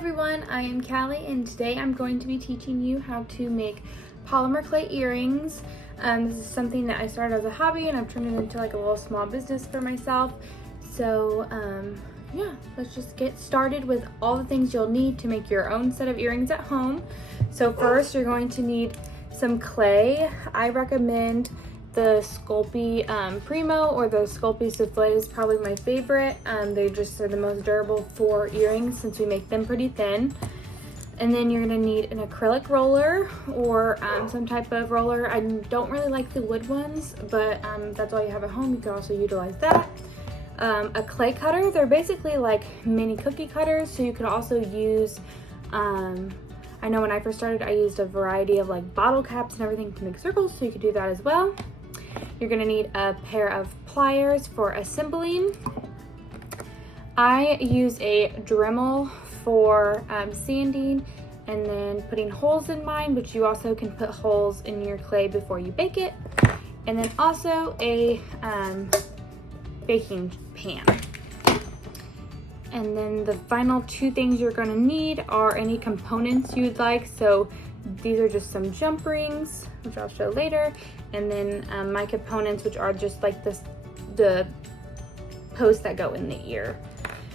everyone, I am Callie and today I'm going to be teaching you how to make polymer clay earrings. This is something that I started as a hobby and I've turned it into like a little small business for myself. So yeah, let's just get started with all the things you'll need to make your own set of earrings at home. So first you're going to need some clay. I recommend the Sculpey Primo or the Sculpey Soufflé is probably my favorite. They just are the most durable for earrings since we make them pretty thin. And then you're gonna need an acrylic roller or some type of roller. I don't really like the wood ones, but that's all you have at home. You can also utilize that. A clay cutter. They're basically like mini cookie cutters, so you could also use I know when I first started I used a variety of like bottle caps and everything to make circles, so you could do that as well. You're gonna need a pair of pliers for assembling. I use a Dremel for sanding and then putting holes in mine, but you also can put holes in your clay before you bake it. And then also a baking pan. And then the final two things you're gonna need are any components you'd like. So these are just some jump rings, which I'll show later. And then my components, which are just like the posts that go in the ear.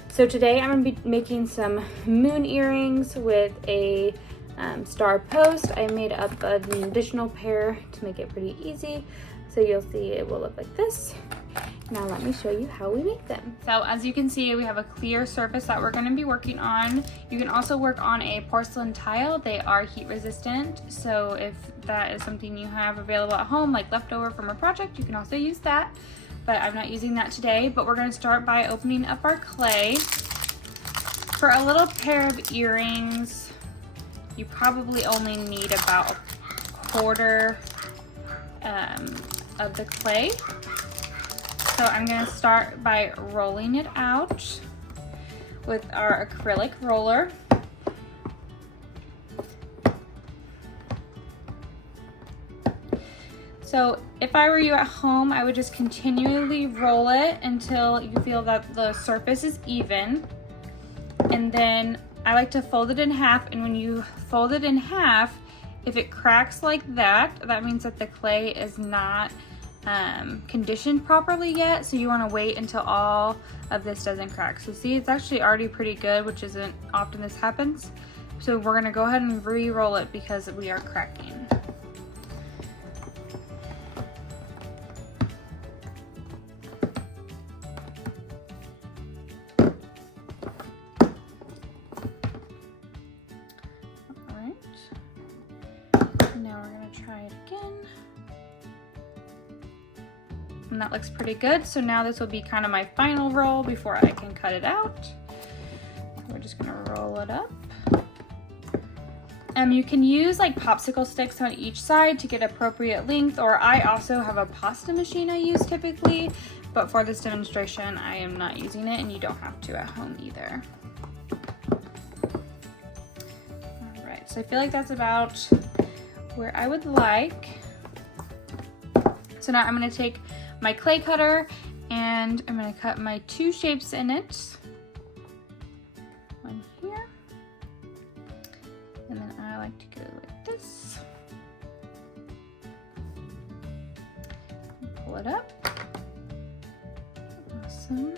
So today I'm gonna be making some moon earrings with a star post. I made up an additional pair to make it pretty easy. So you'll see it will look like this. Now let me show you how we make them. So as you can see, we have a clear surface that we're going to be working on. You can also work on a porcelain tile. They are heat resistant. So if that is something you have available at home, like leftover from a project, you can also use that. But I'm not using that today, but we're going to start by opening up our clay. For a little pair of earrings, you probably only need about a quarter of the clay. So I'm going to start by rolling it out with our acrylic roller. So if I were you at home, I would just continually roll it until you feel that the surface is even. And then I like to fold it in half, and when you fold it in half, if it cracks like that, that means that the clay is not conditioned properly yet, so you want to wait until all of this doesn't crack. So see, it's actually already pretty good, which isn't often this happens. So we're going to go ahead and re-roll it because we are cracking. Alright, now we're going to try it again. And that looks pretty good. So now this will be kind of my final roll before I can cut it out. We're just gonna roll it up. You can use like popsicle sticks on each side to get appropriate length, or I also have a pasta machine I use typically, but for this demonstration I am not using it, and you don't have to at home either. All right, so I feel like that's about where I would like. So now I'm gonna take my clay cutter and I'm going to cut my two shapes in it. One here, and then I like to go like this. Pull it up. Awesome.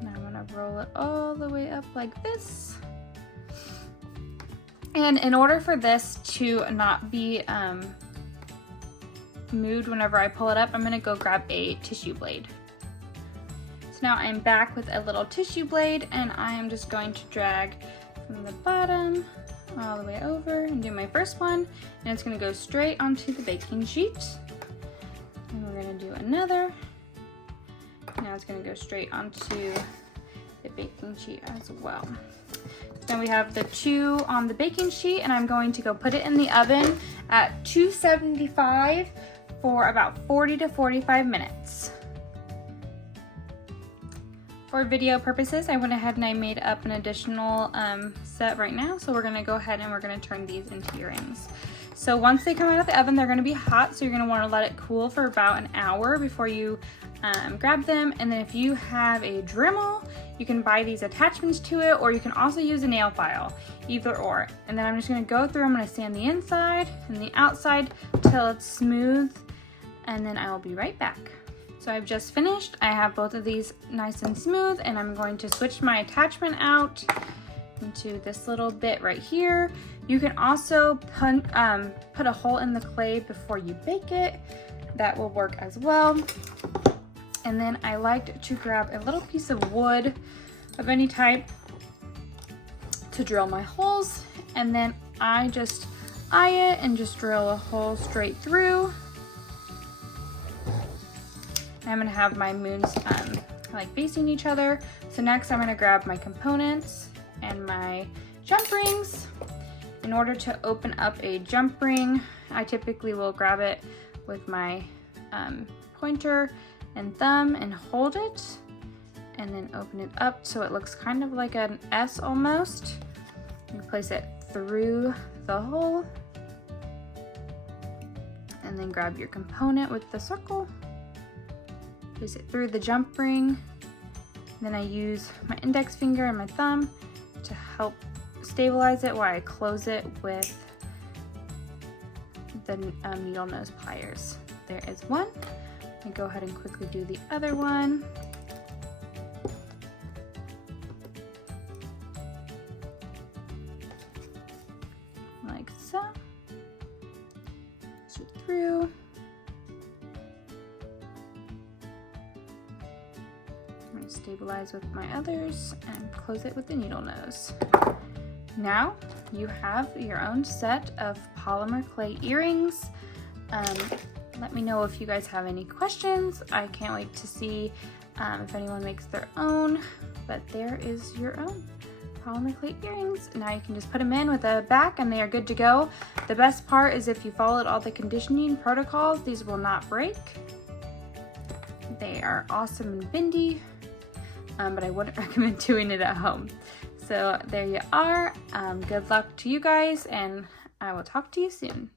Now I'm going to roll it all the way up like this. And in order for this to not be moved whenever I pull it up, I'm gonna go grab a tissue blade. So now I'm back with a little tissue blade, and I am just going to drag from the bottom all the way over and do my first one, and it's gonna go straight onto the baking sheet. And we're gonna do another. Now it's gonna go straight onto the baking sheet as well. Then we have the two on the baking sheet, and I'm going to go put it in the oven at 275 for about 40 to 45 minutes. For video purposes, I went ahead and I made up an additional set right now. So we're gonna go ahead and we're gonna turn these into earrings. So once they come out of the oven, they're gonna be hot. So you're gonna wanna let it cool for about an hour before you grab them. And then if you have a Dremel, You can buy these attachments to it, or you can also use a nail file, either or. And then I'm just gonna go through, I'm gonna sand the inside and the outside till it's smooth, and then I will be right back. So I've just finished. I have both of these nice and smooth, and I'm going to switch my attachment out into this little bit right here. You can also put a hole in the clay before you bake it. That will work as well. And then I like to grab a little piece of wood of any type to drill my holes, and then I just eye it and just drill a hole straight through. I'm gonna have my moons like facing each other. So next I'm gonna grab my components and my jump rings. In order to open up a jump ring, I typically will grab it with my pointer and thumb and hold it, and then open it up so it looks kind of like an S almost. You place it through the hole, and then grab your component with the circle, place it through the jump ring. Then I use my index finger and my thumb to help stabilize it while I close it with the needle nose pliers. There is one. I go ahead and quickly do the other one. Like so. Push it through. I'm going to stabilize with my others and close it with the needle nose. Now you have your own set of polymer clay earrings. Let me know if you guys have any questions. I can't wait to see if anyone makes their own, but there is your own polymer clay earrings. Now you can just put them in with a back and they are good to go. The best part is if you followed all the conditioning protocols, these will not break. They are awesome and bendy, but I wouldn't recommend doing it at home. So there you are. Good luck to you guys, and I will talk to you soon.